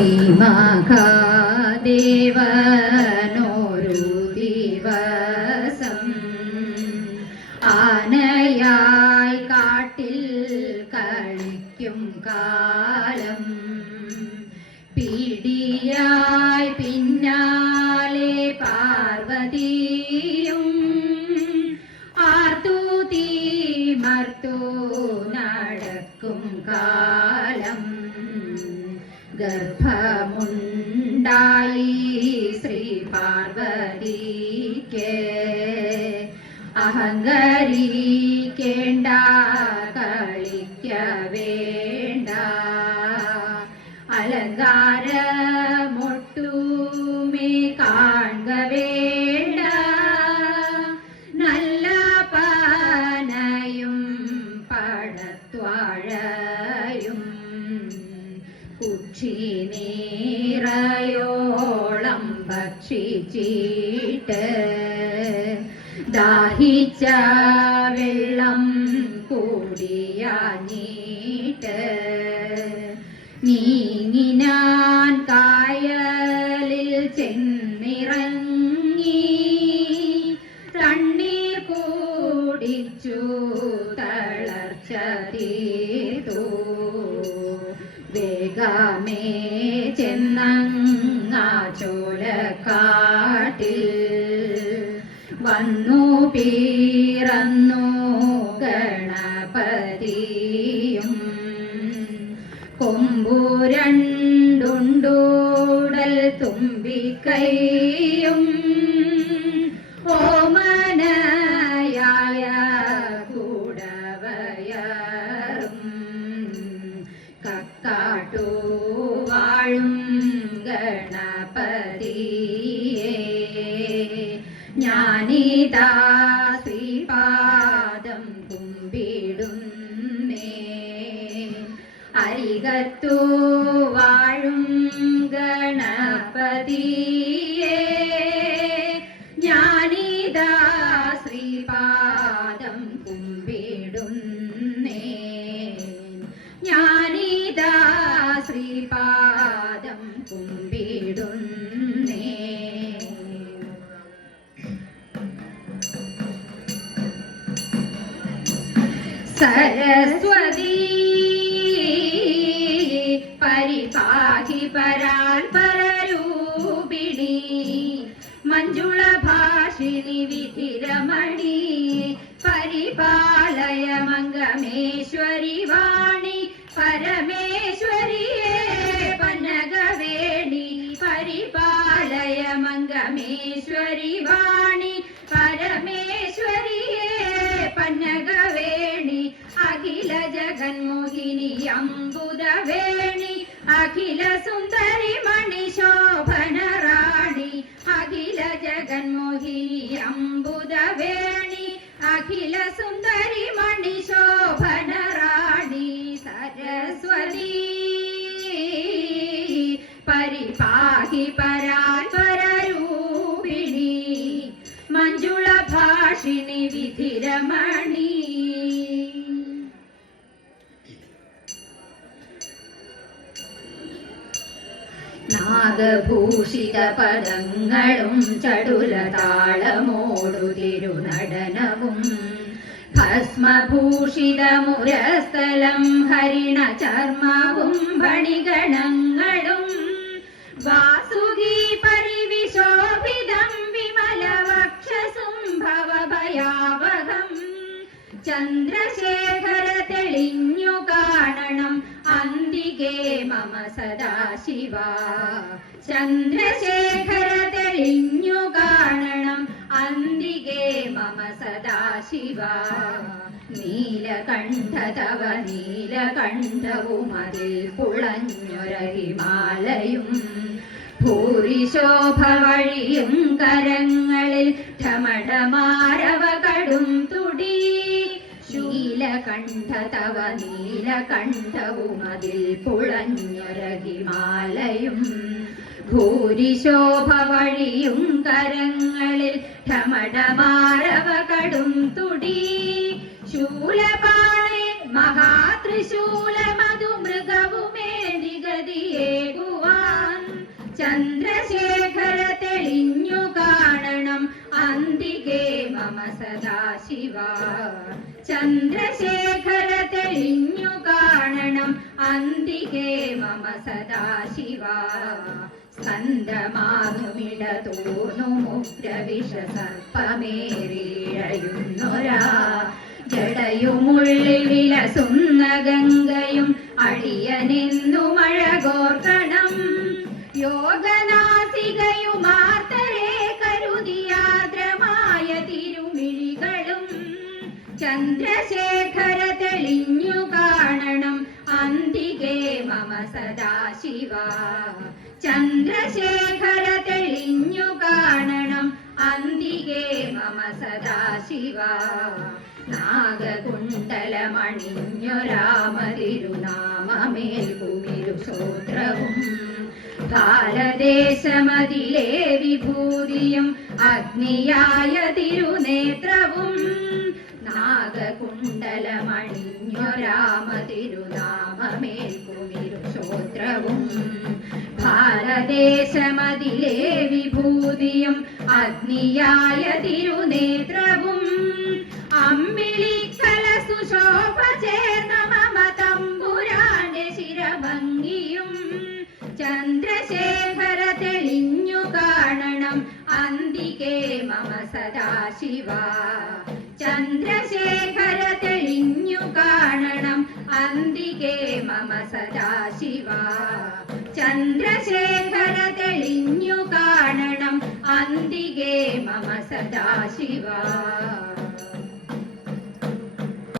ശ്രീമഹാദേവനൊരു ദിവസം ആനയായി കാട്ടിൽ കളിക്കും കാലം. തീമർത്തു നടക്കും കാലം the ഭക്ഷിച്ചിട്ട് ദാഹിച്ച വെള്ളം കൂടിയാഞ്ഞിട്ട് നീങ്ങിനാൻ കായലിൽ ചെന്നിറങ്ങി. തണ്ണീർ കൂടിച്ചു തളർച്ച തീർത്തു. വേഗമേ ചെന്നങ്ങ പീറന്നു ഗണപതിയും കൊമ്പുരണ്ടുണ്ടോടൽ തുമ്പിക്കൈയും ഓമനയായ കൂടവയറും കക്കാട്ടു വാഴും ഗണപതിയേ. ഞാനിതാ അരികത്തു വാഴും ഗണപതിയേ. ഞാനിതാ ശ്രീപാദം കുമ്പിടുന്നേ. ഞാനിതാ ശ്രീപാദം കുമ്പിടുന്നേ. സരസ്വതി മഞ്ജുള ഭാഷിണി വിധിരമണി പരിപാലയ മംഗമേശ്വരി വാണി പരമേശ്വരിയേ പന്നഗവേണി പരിപാലയ മംഗമേശ്വരി വാണി പരമേശ്വരിയേ പന്നഗവേണി അഖില ജഗന്മോഹിനി അംബുദവേണി അഖില സുന്ദരി സരസ്വതി പരിപാഹി പരാൽപരൂപിണി മഞ്ജുള ഭാഷിണി വിധിരമണി. നാഗഭൂഷിത പദങ്ങളും ചടുല താളമോടു തിരുനടനവും ഭസ്മഭൂഷിത മുരസ്ഥലം ഹരിണ ചർമ്മവും ഭണിഗണങ്ങളും വാസുകി പരിവിശോഭിതം വിമലവക്ഷസും ഭവഭയാവഹം. ചന്ദ്രശേഖര തെളിഞ്ഞു കാണണം അന്തികേ മമ സദാശിവ. ചന്ദ്രശേഖര തെളിഞ്ഞു കാണണം സദാശിവ നീലകണ്ഠ തവ നീലകണ്ഠവും അതിൽ ഭൂരിശോഭ വഴിയും കരങ്ങളിൽ ഠമടമാരവ കടും തുടി. ശീലകണ്ഠ തവ നീലകണ്ഠവും അതിൽ ഭൂരിശോഭ വഴിയും കരങ്ങളിൽ കടും തുടി. ശൂലപാളെ മഹാത്രിശൂല മധു മൃഗവുമേ നിഗതിയേകുവാൻ. ചന്ദ്രശേഖര തെളിഞ്ഞു കാണണം അന്തികേ മമ സദാശിവ. ചന്ദ്രശേഖര തെളിഞ്ഞു കാണണം അന്തികേ മമ സദാശിവ. സ്കന്ധമാകുമിട തോന്നു മുഗ്രവിഷ സർപ്പമേറിഴയുന്നൊരാ ജടയുമുള്ളിൽ വിലസുന്ന ഗംഗയും അടിയനെന്നു മഴകോർക്കണം യോഗനാസികയുമാർത്തരെ കരുതിയാദ്രമായ തിരുമിഴികളും ചന്ദ്രശേഖര തെളിഞ്ഞു കാണണം അന്തികേ മമ സദാശിവ. ചന്ദ്രശേഖര തെളിഞ്ഞു കാണണം. അന്തികേ മമ സദാശിവ. നാഗകുണ്ടലമണിഞ്ഞൊരാമതിരുനാമമേൽക്കുമിരു സോത്രവും. ഭാരദേശമതിലെ വിഭൂതിയും അഗ്നിയായ തിരുനേത്രവും. നാഗകുണ്ടലമണിഞ്ഞൊരാമതിരുനാമമേൽക്കുമിരു ശ്രോത്രവും ഭാരദേശമതിലെ വിഭൂതിയും അഗ്നിയായ തിരുനേത്രവും. അമ്മിളിക്കല സുശോഭ ചേർന്ന മമ തമ്പുരാന്റെ ശിരഭംഗിയും. ചന്ദ്രശേഖര തെളിഞ്ഞു കാണണം അന്തികേ മമ സദാശിവ. ചന്ദ്രശേഖര തെളിഞ്ഞു കാണണം അന്തികേ മമ സദാശിവ. ചന്ദ്രശേഖര തെളിഞ്ഞു കാണണം അന്തികേ മമ സദാശിവ.